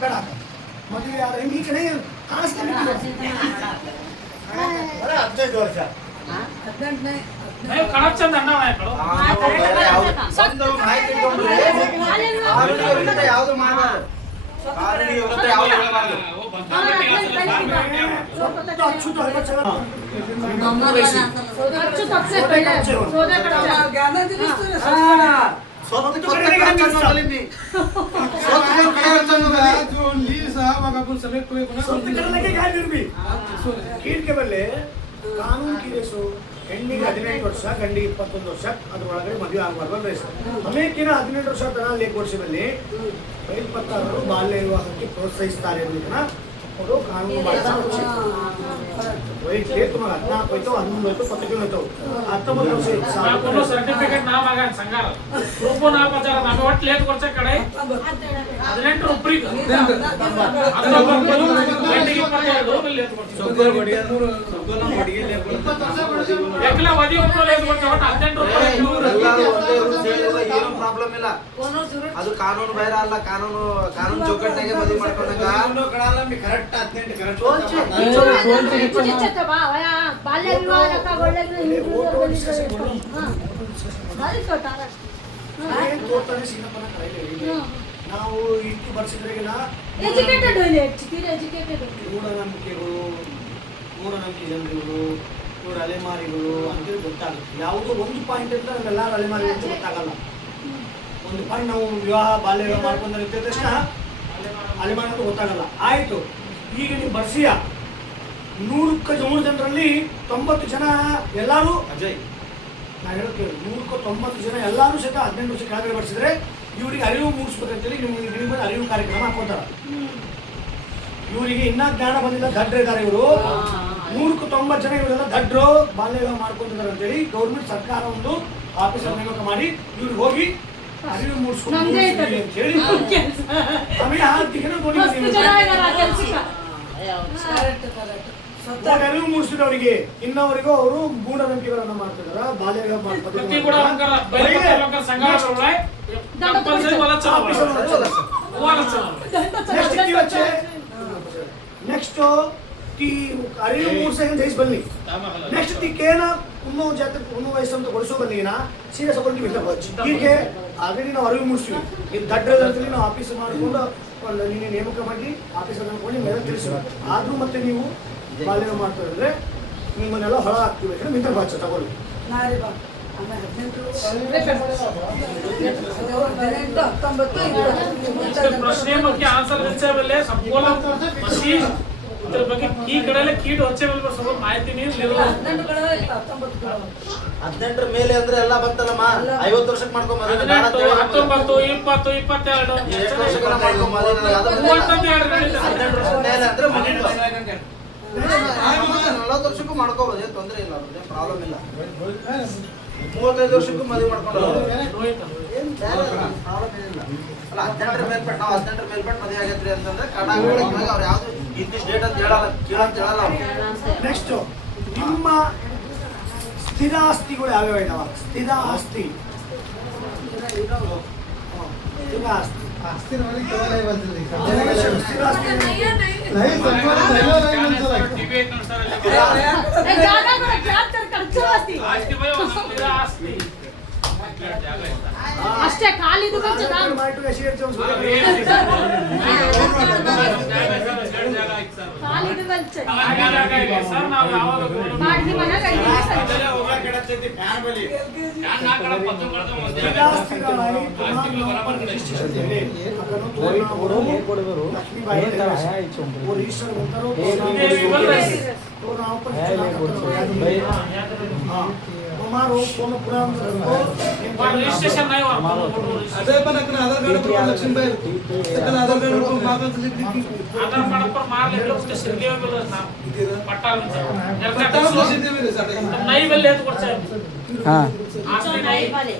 ಬೇಡ ಮದುವೆ ಯಾರು ಹೆಂಗೆ ಈ ಕಡೆ ಕಾಣಿಸ್ತಾನೆ ಹದಿನೈದು ವರ್ಷ ನೀವು ಕಣ ಚಂದ ಅಣ್ಣ ಕಳು ಒಂದು ಮಾಹಿತಿ ಇಟ್ಕೊಂಡ್ರೆ ಕಾನೂನು ವಿರುದ್ಧ ಯಾವ್ದು ಮಾಡಬಾರ್ದು ಕಾನೂನಿಗೆ ವಿರುದ್ಧ ಯಾವ್ದು ಹೇಳಬಾರ್ದು ಸ್ವಲ್ಪ ಅಚ್ಚುತ ಐವತ್ತು ಸಲ स्वतः स्वतः करायचं कलिंदी ಕೀರ್ಕದಲ್ಲಿ ಕಾನೂನು ಹೆಣ್ಣಿಗೆ ಹದಿನೆಂಟು ವರ್ಷ ಗಂಡಿಗೆ ಇಪ್ಪತ್ತೊಂದು ವರ್ಷ ಅದರೊಳಗಡೆ ಮದುವೆ ಆಗಬಾರ್ದು ರೇಸ್ ಅಮೇಕಿನ ಹದಿನೆಂಟು ವರ್ಷ ತನಕ ಲೇಖ ವರ್ಷದಲ್ಲಿ ಬಯಲ್ಪತ್ತಾರರು ಬಾಲ್ಯ ವಿವಾಹಕ್ಕೆ ಪ್ರೋತ್ಸಾಹಿಸ್ತಾರೆ ಅನ್ನೋದನ್ನ ಸರ್ಟಿಫಿಕೇಟ್ ನಾ ಒಟ್ಟು ಲೇಟ್ ಕಡೆ ಪ್ರಾಬ್ಲಮ್ ಇಲ್ಲ ಅದು ಕಾನೂನು ಬೈರ ಅಲ್ಲ ಕಾನೂನು ಕಾನೂನು ಚೌಕಟ್ಟಾಗೆ ಮದುವೆ ಮಾಡ್ಕೊಂಡಾಗ. ಕರೆಕ್ಟ್ ಬಾಲ್ಯ ವಿವಾಹ. ನಾವು ಇಟ್ಟು ಬರ್ಸಿದ್ರೆಗಿನ ಎಜುಕೇಟೆಡ್ ತೀರ ಎಜುಕೇಟೆಡ್ ಮೂಢನಂಬಿಕೆಗಳು ಮೂಢನಂಬಿಕೆ ಜನರುಗಳು ಇವ್ರ ಅಲೆಮಾರಿಗಳು ಅಂತೇಳಿ ಗೊತ್ತಾಗುತ್ತೆ. ಯಾವುದೋ ಒಂದು ಪಾಯಿಂಟ್ ಅಂತ ನಮ್ಮೆಲ್ಲ ಅಲೆಮಾರಿ ಅಂತ ಗೊತ್ತಾಗಲ್ಲ. ಒಂದು ಪಾಯಿಂಟ್ ನಾವು ವಿವಾಹ ಬಾಲ್ಯ ವಿವಾಹ ಮಾಡ್ಕೊಂಡ್ರೆ ತಕ್ಷಣ ಅಲೆಮಾರಿ ಅಂತ ಗೊತ್ತಾಗಲ್ಲ. ಆಯ್ತು. ಈಗ ನೀವು ಬರ್ಸಿಯ ನೂರಕ್ಕೆ ನೂರು ಜನರಲ್ಲಿ ತೊಂಬತ್ತು ಜನ ಎಲ್ಲರೂ ಅಜಯ್. ನಾನು ಹೇಳ್ತೇವೆ ನೂರಕ್ಕೆ ತೊಂಬತ್ತು ಜನ ಎಲ್ಲರೂ ಸಹಿತ ಹದಿನೆಂಟು ವರ್ಷ ಕೆಳಗಡೆ ಬರ್ಸಿದ್ರೆ ಇವರಿಗೆ ಅರಿವು ಮೂಡಿಸ್ಬೇಕಂತೇಳಿ ನಿಮ್ಗೆ ನಿಮಗೆ ಅರಿವು ಕಾರ್ಯಕ್ರಮ ಹಾಕೋತಾರ ಇವರಿಗೆ ಇನ್ನ ಜ್ಞಾನ ಬಂದಿಲ್ಲ ದಡ್ರ ಇದ್ದಾರೆ ಇವರು. ನೂರಕ್ಕೆ ತೊಂಬತ್ತು ಜನ ಇವರೆಲ್ಲ ದಡ್ರು ಬಾಲ್ಯ ವಿವಾಹ ಮಾಡ್ಕೊತಿದ್ದಾರೆ ಅಂತೇಳಿ ಗೌರ್ಮೆಂಟ್ ಸರ್ಕಾರ ಒಂದು ಆಫೀಸರ್ ನೇಮಕ ಮಾಡಿ ಇವ್ರಿಗೆ ಹೋಗಿ ಅರಿವು ಮೂಡಿಸ್ಕೊಂಡು ಅಂತೇಳಿ ಸಮಯ ಅಂತ ಅರಿವು ಮೂಡಿಸಿದವರಿಗೆ ಇನ್ನವರಿಗೂ ಅವರು ಮೂಢನಂಬಿಕೆಗಳನ್ನ ಮಾಡ್ತಿದಾರ ಬಾಲ್ಯ ನೆಕ್ಸ್ಟ್ ಈ ಅರಿವು ಮೂಡಿಸಂಗೆ ಬನ್ನಿ. ನೆಕ್ಸ್ಟ್ ತಿಕ್ಕೇನ ಉಣ್ಣು ಜಾತಿ ಉಣ್ಣು ವಯಸ್ಸಂತ ಕೊಡಿಸೋ ಬನ್ನಿಗಿನ ಸೀರಿಯಸ್ ಹಾಕೊಂಡು ಬಿಟ್ಟ ಹೀಗೆ ಆಗಲಿ ನಾವು ಅರಿವು ಮೂಡಿಸ್ತೀವಿ. ನೀವು ದಡ್ಡ ನಾವು ಆಫೀಸ್ ಮಾಡಿಕೊಂಡು ನಿನ್ನೆ ನೇಮಕವಾಗಿ ಆಫೀಸ್ ಅಂದ್ಕೊಂಡು ನಿಮ್ಮೆಲ್ಲ ತಿಳಿಸಿರೋದು ಆದರೂ ಮತ್ತೆ ನೀವು ಪಾಲನೆ ಮಾಡ್ತಾರೆ ಅಂದರೆ ನಿಮ್ಮನ್ನೆಲ್ಲ ಹೊಳ ಹಾಕ್ತೀವಿ ಅಂದ್ರೆ ಮಿತ್ರ ಭಾಷೆ ತಗೊಳ್ಳಿ. ಹದಿನೆಂಟು ಹತ್ತೊಂಬತ್ತು ಪ್ರಶ್ನೆ ಬಗ್ಗೆ ಆನ್ಸರ್ ಹಚ್ಚವಲ್ಲೇ ಸಂಪೂರ್ಣ ಬಗ್ಗೆ ಈ ಕಡೆಲ್ಲ ಕೀಟ್ ಹೊಚ್ಚೆ ಮಾಹಿತಿ ನೀವು ಹದಿನೆಂಟರ ಮೇಲೆ ಅಂದ್ರೆ ಎಲ್ಲ ಬಂತಲ್ಲಮ್ಮ? ಐವತ್ತು ವರ್ಷಕ್ಕೆ ಮಾಡ್ಕೊಂಬತ್ತು ಹತ್ತೊಂಬತ್ತು ಇಪ್ಪತ್ತು ಇಪ್ಪತ್ತೆರಡು. ಹದಿನೆಂಟು ವರ್ಷ ಮೇಲೆ ಅಂದ್ರೆ ನಲವತ್ತು ವರ್ಷಕ್ಕೂ ಮಾಡ್ಕೋಬೋದು ಏನು ತೊಂದ್ರೆ ಇಲ್ಲ ಅವ್ರಿಗೆ ಪ್ರಾಬ್ಲಮ್ ಇಲ್ಲ. ಮೂವತ್ತೈದು ವರ್ಷಕ್ಕೂ ಮದುವೆ ಮಾಡ್ಕೊಂಡು ಪ್ರಾಬ್ಲಮ್ ಇಲ್ಲ ಅಲ್ಲ ಹದಿನೆಂಟರ ಮೇಲ್ಪಟ್ಟು ನಾವು ಹದಿನೆಂಟರ ಮೇಲ್ಪಟ್ಟು ಮದುವೆ ಆಗೈತ್ರಿ ಅಂತಂದ್ರೆ ಕಡಾಗ ಅವ್ರು ಯಾವ್ದು ಇಂತಿಷ್ಟು ಡೇಟ್ ಅಂತ ಹೇಳಲ್ಲ ಕೇಳಂತ ಹೇಳಲ್ಲ ಅವ್ರು ನೆಕ್ಸ್ಟ್ ನಿಮ್ಮ ಸ್ಥಿರ ಆಸ್ತಿಗಳು ಯಾವ್ಯಾವ ಇದಾವ ಸ್ಥಿರ ಆಸ್ತಿ ಹ, ಸ್ಥಿರ ಆಸ್ತಿ ಸ್ಥಿರ ಅಷ್ಟೇ ಖರ್ಚು ಆಧಾರ್ ನಾನು ಮಾಡಿ ಮನೆಗೆ ಐದು ಲಕ್ಷ್ಮೀಬಾಯಿ हमारो कोण पुराण करतो रजिस्ट्रेशन नाही अजय पण अकन आधार कार्ड पर लक्ष्मी भाई अकन आधार कार्ड पर मागा दिली आधार कार्ड पर मार ले उसके सिरगे में ना पट्टा में पट्टा में सिरगे में नहीं वेले तो करता हां आज नहीं वाले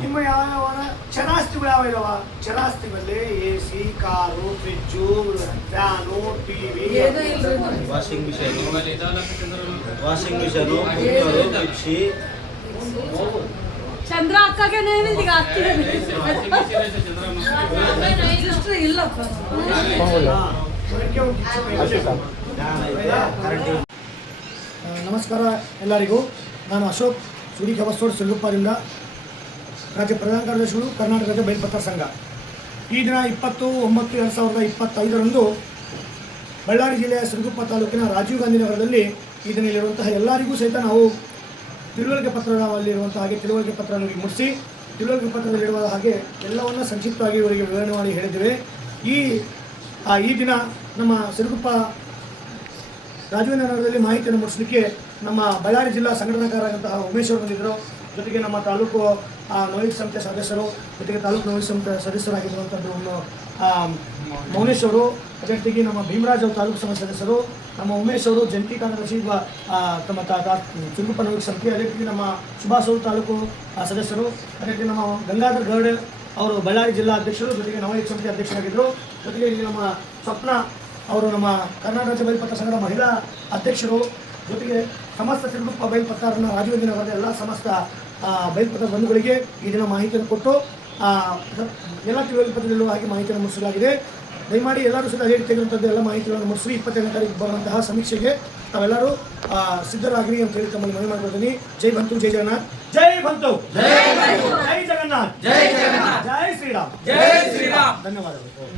ನಿಮ್ಮ ಯಾವ ಯಾವ ಚರಾಸ್ತಿಗಳು ಯಾವ ಇದಾವ? ಚರಾಸ್ತಿಗಳಲ್ಲಿ A C car fridge fan TV washing machine washing machine cooker mixie Chandra ಅಕ್ಕಗೆ ಆಗ್ತಿದೆ ಇಲ್ಲಪ್ಪ. ನಮಸ್ಕಾರ ಎಲ್ಲರಿಗೂ. ನಾನು ಅಶೋಕ್ ಸುಡಿ ಕಬಸ್ತೋಡ್ ಸಿರುಗುಪ್ಪದಿಂದ ರಾಜ್ಯ ಪ್ರಧಾನ ಕಾರ್ಯದರ್ಶಿಗಳು ಕರ್ನಾಟಕ ರಾಜ್ಯ ಬಯಲ್ಪತ್ರ ಸಂಘ. ಈ ದಿನ ಇಪ್ಪತ್ತು ಒಂಬತ್ತು ಎರಡು ಸಾವಿರದ ಇಪ್ಪತ್ತೈದರಂದು ಬಳ್ಳಾರಿ ಜಿಲ್ಲೆಯ ಸಿರುಗುಪ್ಪ ತಾಲೂಕಿನ ರಾಜೀವ್ ಗಾಂಧಿ ನಗರದಲ್ಲಿ ಈ ದಿನ ಇಲ್ಲಿರುವಂತಹ ಎಲ್ಲರಿಗೂ ಸಹಿತ ನಾವು ತಿಳುವಳಿಕೆ ಪತ್ರದಲ್ಲಿರುವಂತಹ ಹಾಗೆ ತಿಳುವಳಿಕೆ ಪತ್ರವನ್ನು ಮುಡಿಸಿ ತಿಳುವಳಿಕೆ ಪತ್ರದಲ್ಲಿರುವ ಹಾಗೆ ಎಲ್ಲವನ್ನು ಸಂಕ್ಷಿಪ್ತವಾಗಿ ಇವರಿಗೆ ವಿವರಣೆ ಮಾಡಿ ಹೇಳಿದ್ದೇವೆ. ಈ ಈ ದಿನ ನಮ್ಮ ಸಿರುಗುಪ್ಪ ರಾಜೀವೇಂದ್ರ ನಗರದಲ್ಲಿ ಮಾಹಿತಿಯನ್ನು ಮುಟ್ಟಿಸಲಿಕ್ಕೆ ನಮ್ಮ ಬಳ್ಳಾರಿ ಜಿಲ್ಲಾ ಸಂಘಟನಾಕಾರರಾದಂತಹ ಉಮೇಶ್ ಅವರು ಬಂದಿದ್ದರು. ಜೊತೆಗೆ ನಮ್ಮ ತಾಲೂಕು ಆ, ನೋಯಿಲ್ ಸಮಿತಿಯ ಸದಸ್ಯರು ಜೊತೆಗೆ ತಾಲೂಕು ನೋಯಿಲ್ ಸಮಿತಿಯ ಸದಸ್ಯರಾಗಿರುವಂಥದ್ದು ಒಂದು ಮೌನೇಶ್ ಅವರು ರೀತಿಯಾಗಿ ನಮ್ಮ ಭೀಮರಾಜ್ ಅವರು ತಾಲೂಕು ಸಮಿತಿ ಸದಸ್ಯರು ನಮ್ಮ ಉಮೇಶ್ ಅವರು ಜಂಟಿ ಕಾರ್ಯದರ್ಶಿ ತಮ್ಮ ತಾ ನೋಯಿಲ್ ಸಮಿತಿ ಅದೇ ರೀತಿ ನಮ್ಮ ಸುಭಾಷ್ ಅವರು ತಾಲೂಕು ಸದಸ್ಯರು ಅದೇ ರೀತಿ ನಮ್ಮ ಗಂಗಾಧರ್ ಗೌಡ ಅವರು ಬಳ್ಳಾರಿ ಜಿಲ್ಲಾ ಅಧ್ಯಕ್ಷರು ಜೊತೆಗೆ ನವಯುಗ ಸಮಿತಿ ಅಧ್ಯಕ್ಷರಾಗಿದ್ದರು ಜೊತೆಗೆ ಇಲ್ಲಿ ನಮ್ಮ ಸ್ವಪ್ನ ಅವರು ನಮ್ಮ ಕರ್ನಾಟಕ ರಾಜ್ಯ ಬಯಲ್ಪತ್ರ ಸಂಘದ ಮಹಿಳಾ ಅಧ್ಯಕ್ಷರು ಜೊತೆಗೆ ಸಮಸ್ತ ಸಿರುಗುಪ್ಪ ಬಯಲ್ಪತ್ತಾರನ ರಾಜೀವ್ ನಗರದ ಎಲ್ಲ ಸಮಸ್ತ ಆ, ಬಯಲ್ಪತ್ರ ಬಂಧುಗಳಿಗೆ ಈ ದಿನ ಮಾಹಿತಿಯನ್ನು ಕೊಟ್ಟು ಆ, ಎಲ್ಲ ತಿಳುವಳಿಪತ್ರದಲ್ಲಿರುವ ಹಾಗೆ ಮಾಹಿತಿಯನ್ನು ಮುಡಿಸಲಾಗಿದೆ ದಯಮಾಡಿ ಎಲ್ಲರೂ ಸಹ ಅದೇ ರೀತಿಯಾಗಿರುವಂಥದ್ದು ಎಲ್ಲ ಮಾಹಿತಿಗಳನ್ನು ಮುಡಿಸಿ ಇಪ್ಪತ್ತೈದನೇ ತಾರೀಕು ಬರುವಂತಹ ಸಮೀಕ್ಷೆಗೆ ತಾವೆಲ್ಲರೂ ಆ, ಸಿದ್ಧರಾಗಿರಿ ಅಂತ ಹೇಳಿ ತಮ್ಮಲ್ಲಿ ಮನವಿ ಮಾಡ್ಕೊಳ್ತೀನಿ. ಜೈ ಬಂತು ಜೈ ಜಗನ್ನಾಥ್. ಜೈ ಬಂತು. ಜೈ ಜಗನ್ನಾಥ್. ಜೈ ಜಗನ್ನಾಥ್. ಜೈ ಶ್ರೀರಾಮ್. ಜೈ ಶ್ರೀರಾಮ್. ಧನ್ಯವಾದಗಳು.